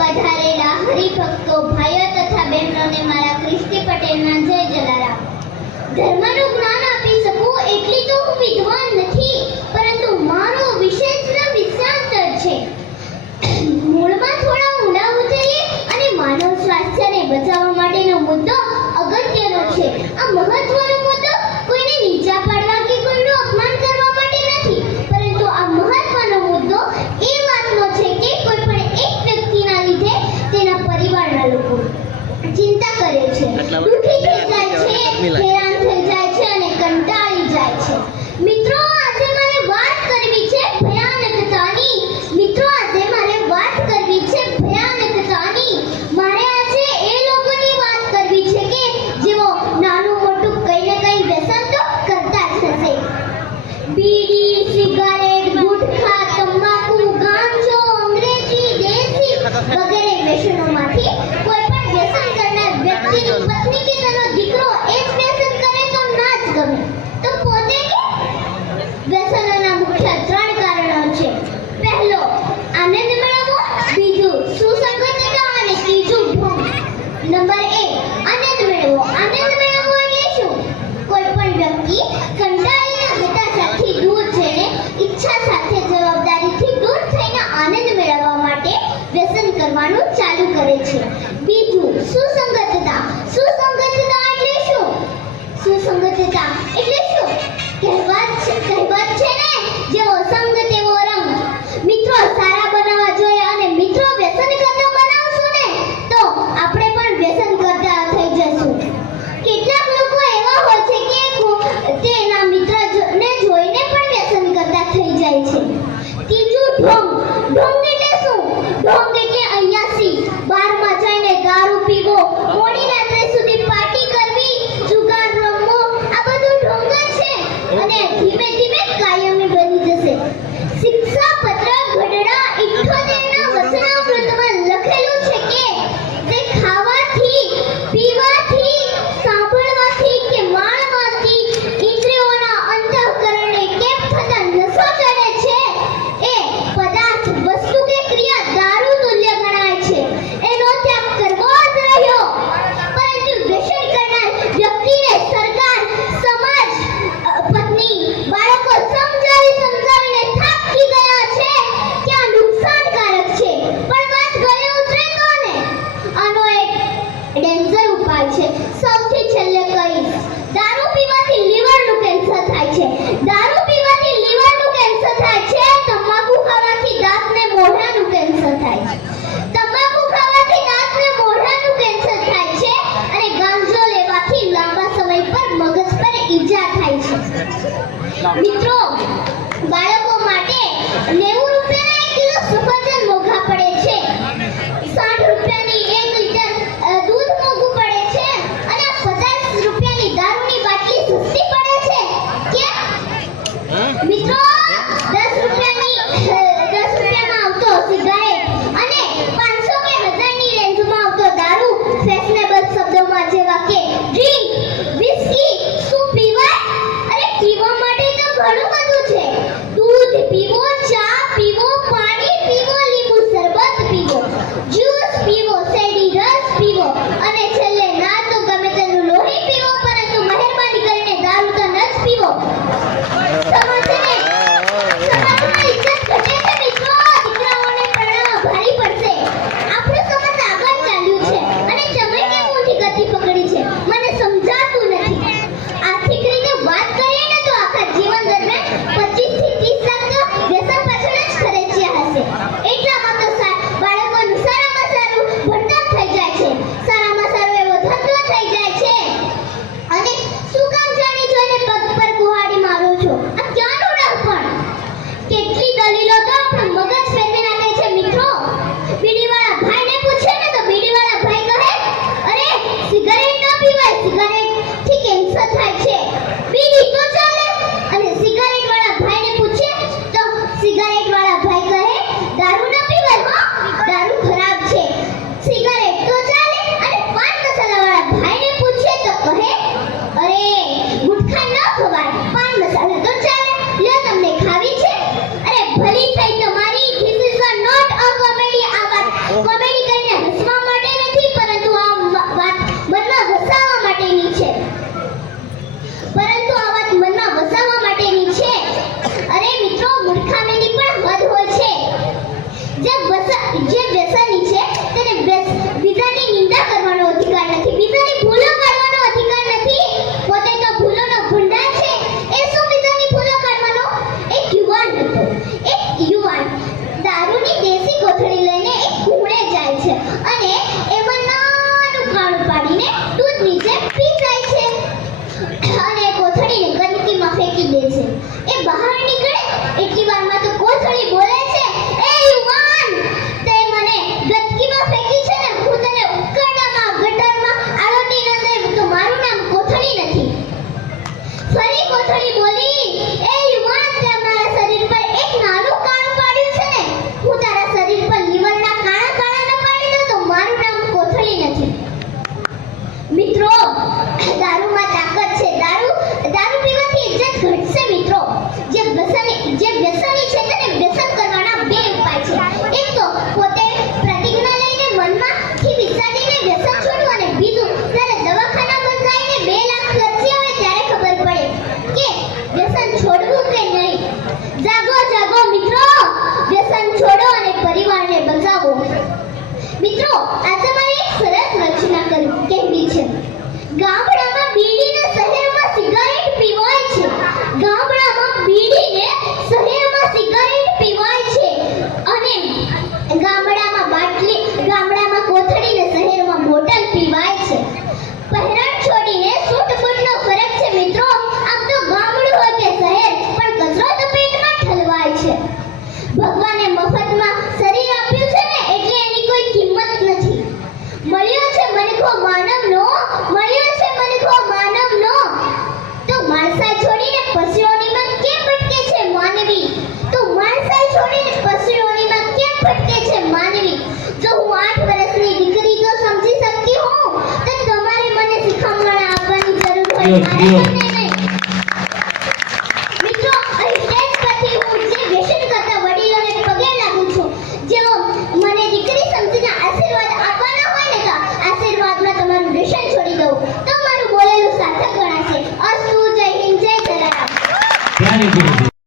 પધારેલા હરિભક્તો ભાઈઓ તથા બહેનોને મારા ક્રિસ્તી પટેલના જય જલારામ. ધર્મનું જ્ઞાન આપી શકું એટલી તો હું વિદ્વાન નથી, પરંતુ મારો વિષય જ વિષયાંતર છે. મૂળમાં થોડા ઊંડા ઉતરીએ અને માનવ સ્વાસ્થ્યને બચાવવા માટેનો મુદ્દો અગત્યનો છે. આ મહત્વનો મુદ્દો કોઈને નીચા પાડવા કે કોઈનું અપમાન કરવા માટે નથી, પરંતુ આ મહત્વનો મુદ્દો એ વાતનો છે કે કોઈ પણ એક વ્યક્તિના લીધે તેના પરિવારના લોકો ચિંતા કરે છે, દુઃખી થઈ જાય છે, હેરાન થઈ જાય છે અને કંટાળી જાય છે. મિત્રો, આજે મારે વાત કરવી છે ભયાનકતાની. મિત્રો, આજે મારે વાત કરવી છે ભયાનકતાની. મારે આજે એ લોકોની વાત કરવી છે કે જેઓ નાનું મોટું કંઈ ને કંઈ વ્યસન તો કરતા જ હશે. બીડી, સિગારેટ, ગુટખા, તંબાકુ, ગાંજો, અંગ્રેજી, દેશી વગેરે વ્યસનોમાંથી કોઈ પણ વ્યસન કરનાર વ્યક્તિની પત્ની કે તેનો દીકરો એ જ વ્યસન કરે તો ના જ ગમે. તો પોતે કે વ્યસનોના મુખ્ય 3 કારણો છે. પહેલો, આનંદ મેળવવો. બીજું, સુસંગતતા. અને ત્રીજું, ઢોંગ. નંબર 1, આનંદ મેળવવો. આનંદ મેળવવો એટલે શું? કોઈ પણ વ્યક્તિ કંટાળીને હતાશાથી દૂર જઈને ઈચ્છા સાથે જવાબદારીથી દૂર થઈને આનંદ મેળવવા માટે વ્યસન કરવાનું ચાલુ કરે છે. બીજું, સુસંગતતા. સુસંગતતા એટલે શું? સુસંગતતા એટલે શું? કહેવત છે ને, જેવો સંગ તેવો રંગ. મિત્રો સારા બનાવવા જોઈએ અને મિત્રો વ્યસન કરતા બનાવશું ને તો આપણે પણ વ્યસન કરતા થઈ જશું. કેટલાક લોકો એવા હોય છે કે તેના મિત્રને જોઈને પણ વ્યસન કરતા થઈ જાય છે. ત્રીજું, ઢોંગ. ઢોંગ એટલે શું? ઢોંગ એટલે અયાસી. બારમાં જઈને દારૂ પીવો, મોડી રાત્રે સુધી પાર્ટી કરવી, જુગાર રમવો, આ બધું ઢોંગ જ છે અને ધીમે ધીમે કાયમી બની જશે. શિક્ષાપત્ર ગઢડા 78ના વચનામૃતમાં લખેલું છે કે તે ખાવાથી, પીવાથી, સાંભળવાથી કે માણવાથી ઇન્દ્રિયોના અંતઃકરણને કેમ થતા નશો ચડે છે એ પદાર્થ, વસ્તુ કે ક્રિયા દારૂ તુલ્ય ગણાય છે. એનો ત્યાગ કરવો જ રહ્યો. પરંતુ વ્યસન કરનાર વ્યક્તિને સરકાર, સમાજ, પત્ની, બાળકો સમજાવીને થાકી ગયા છે કે આ નુકસાનકારક છે. પણ વાત ગળે ઉતરે કોને? આનો એક ડેન્જર ઉપાય છે. સૌથી છેલ્લે કહીશ, દારૂ પીવાથી લીવરનું કેન્સર થાય છે. દારૂ પીવાથી લીવરનું કેન્સર થાય છે. તમાકુ ખાવાથી દાંત ને મોઢાનું કેન્સર થાય છે. તમાકુ ખાવાથી દાંત ને મોઢાનું કેન્સર થાય છે અને ગાંજો લેવાથી લાંબા સમય પર મગજ પર ઈજા થાય છે. મિત્રો, બાળકો માટે 90 રૂપિયાના 1 કિલો સફરજન મોંઘા પડે છે. 60 રૂપિયાની 1 લીટર દૂધ મોંઘું પડે છે અને 50 રૂપિયાની દારૂની બાટલી સસ્તી પડે છે. કેમ? મિત્રો, 10 રૂપિયામાં આવતો સિગારેટ અને 500 કે 1000 ની રેન્જમાં આવતો દારૂ ફેશનેબલ શબ્દોમાં જેવા કે ડ્રિંક, વિસ્કી, શું પીવાય? અરે પીવા માટે તો ઘણું બધું છે. દૂધ પીવો, ચા પીવો, પાણી પીવો, લીંબુ શરબત પીવો, જ્યુસ પીવો, શેરડી રસ પીવો અને છેલ્લે ના તો ગમે તેનું લોહી પીવો, પરંતુ મહેરબાની કરીને દારૂ તો ન જ પીવો. સમજને? સમાજમાં ઇજ્જત ઘટે છે મિત્રો. દીકરાઓને પરણાવવા ભારી પડશે. આપણું સમાજ આગળ ચાલ્યું છે અને તમે કેમ ઊંધી ગતિ પકડી છે મને સમજાતું નથી. આર્થિક રીતે વાત કરીએ ને તો આખા જીવન દરમિયાન 25 થી 30 લાખ તો વ્યસન પાછળ જ ખર્ચ્યા હશે. એટલામાં તો બાળકોનું સારામાં સારું ભણતર થઈ જાય છે, સારામાં સારો એવો ધંધો થઈ જાય છે. અને શું કામ જાણી જોઈને પગ પર કુહાડી મારો છો? આ ક્યાંનું ડરપણ? કેટલી દલીલો તો આપણું મગજ ફેરવી નાખે છે મિત્રો. બીડીવાળા ભાઈને પૂછે ને તો બીડીવાળા ભાઈ કહે, અરે સિગારેટ ન પીવાય, સિગારેટથી કેન્સર થાય છે. બીડી તો ચાલે. અને સિગારેટવાળા ભાઈને પૂછે તો સિગારેટવાળા ભાઈ કહે, દારૂ ન પીવાય, હો, દારૂ ખરાબ છે. સિગારેટ તો ચાલે. અને પાન મસાલાવાળા ભાઈને પૂછે તો કહે, અરે ગુટખા ન ખવાય, પાન મસાલા તો ચાલે. લ્યો તમને ખાવી છે? અરે ભલી થઈ તમારી, ધીસ જીઓ. મિત્રો, અહીં સ્ટેજ પરથી હું જે વ્યસન કરતા વડીલોને પગે લાગુ છું. જેઓ મને દીકરી સમજીને આશીર્વાદ આપવાના હોય ને તો આશીર્વાદમાં તમારું વ્યસન છોડી દઉં તો મારું બોલેલું સાર્થક ગણાશે. અસ્તુ. જય હિન્દ, જય જલારામ. ધ્યાન